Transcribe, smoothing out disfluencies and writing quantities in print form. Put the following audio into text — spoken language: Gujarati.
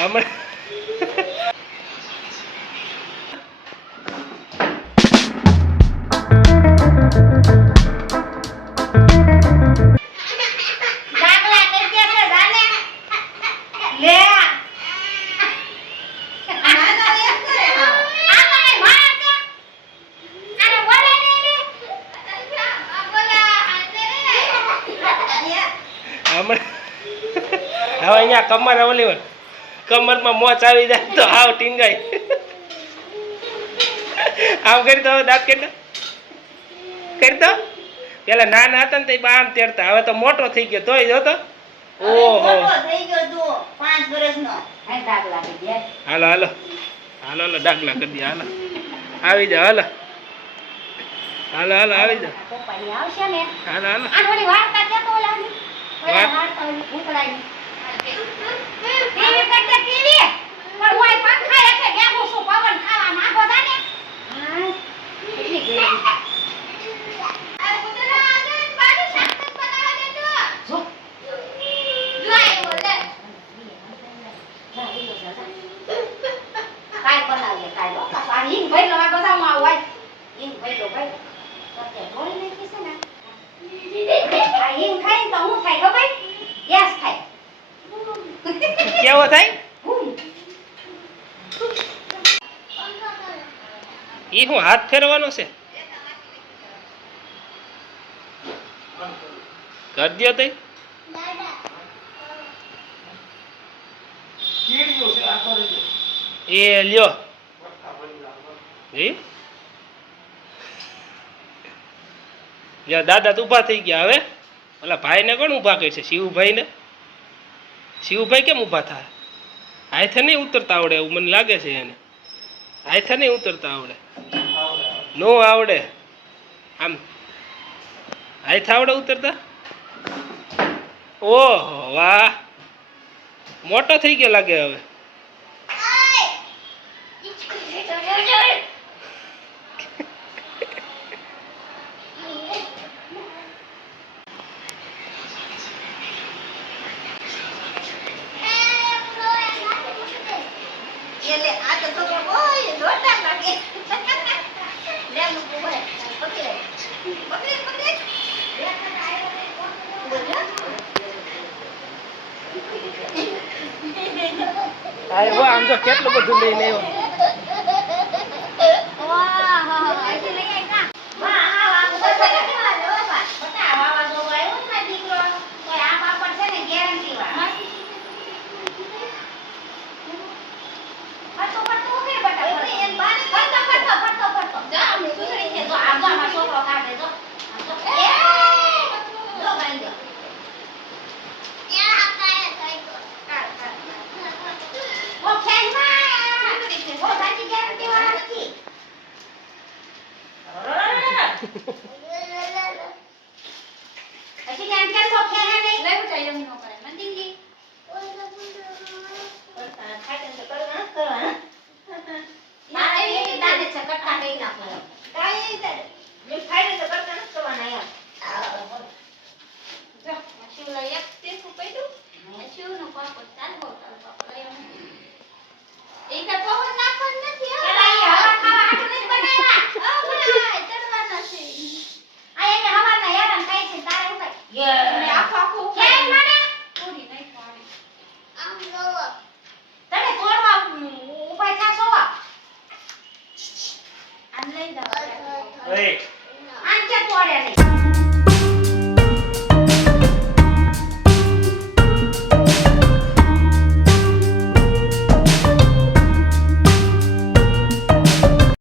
હમણાં હવે અહીંયા કમર ઓલી કમરમાં મોચ આવી જાય તો હાવ ટીંગાય. આમ કરી દો, દાંત કરી દો. પેલા નાના હતા ને તો આમ તેડતા, હવે તો મોટો થઈ ગયો તોય જોતો. ઓહો થઈ ગયો તો 5 વર્ષનો. હાલો હાલો હાલો હાલો ડાકલા કરી દે. હાલો આવી જાઓ. હાલો હાલો હાલો આવી જાઓ. હાલો હાલો કેવો થાય ઈ હું હાથ ફેરવાનો છે કર દો તઈ એ લ્યો દાદા તો ઊભા થઈ ગયા. હવે ઓલા ભાઈ ને કોણ ઊભા કરે છે? શિવભાઈ ને. શિવભાઈ કેમ ઊભા થાય? હાથે નહીં ઉતરતા આવડે એવું મને લાગે છે એને. હાથે નહીં ઉતરતા આવડે. નો આવડે. આમ હાથ આવડે ઉતરતા? ઓહો વાહ, મોટો થઈ ગયો લાગે હવે. આમ તો કેટલું બધું લઈને આવ્યો. આંચે તોડે નહીં.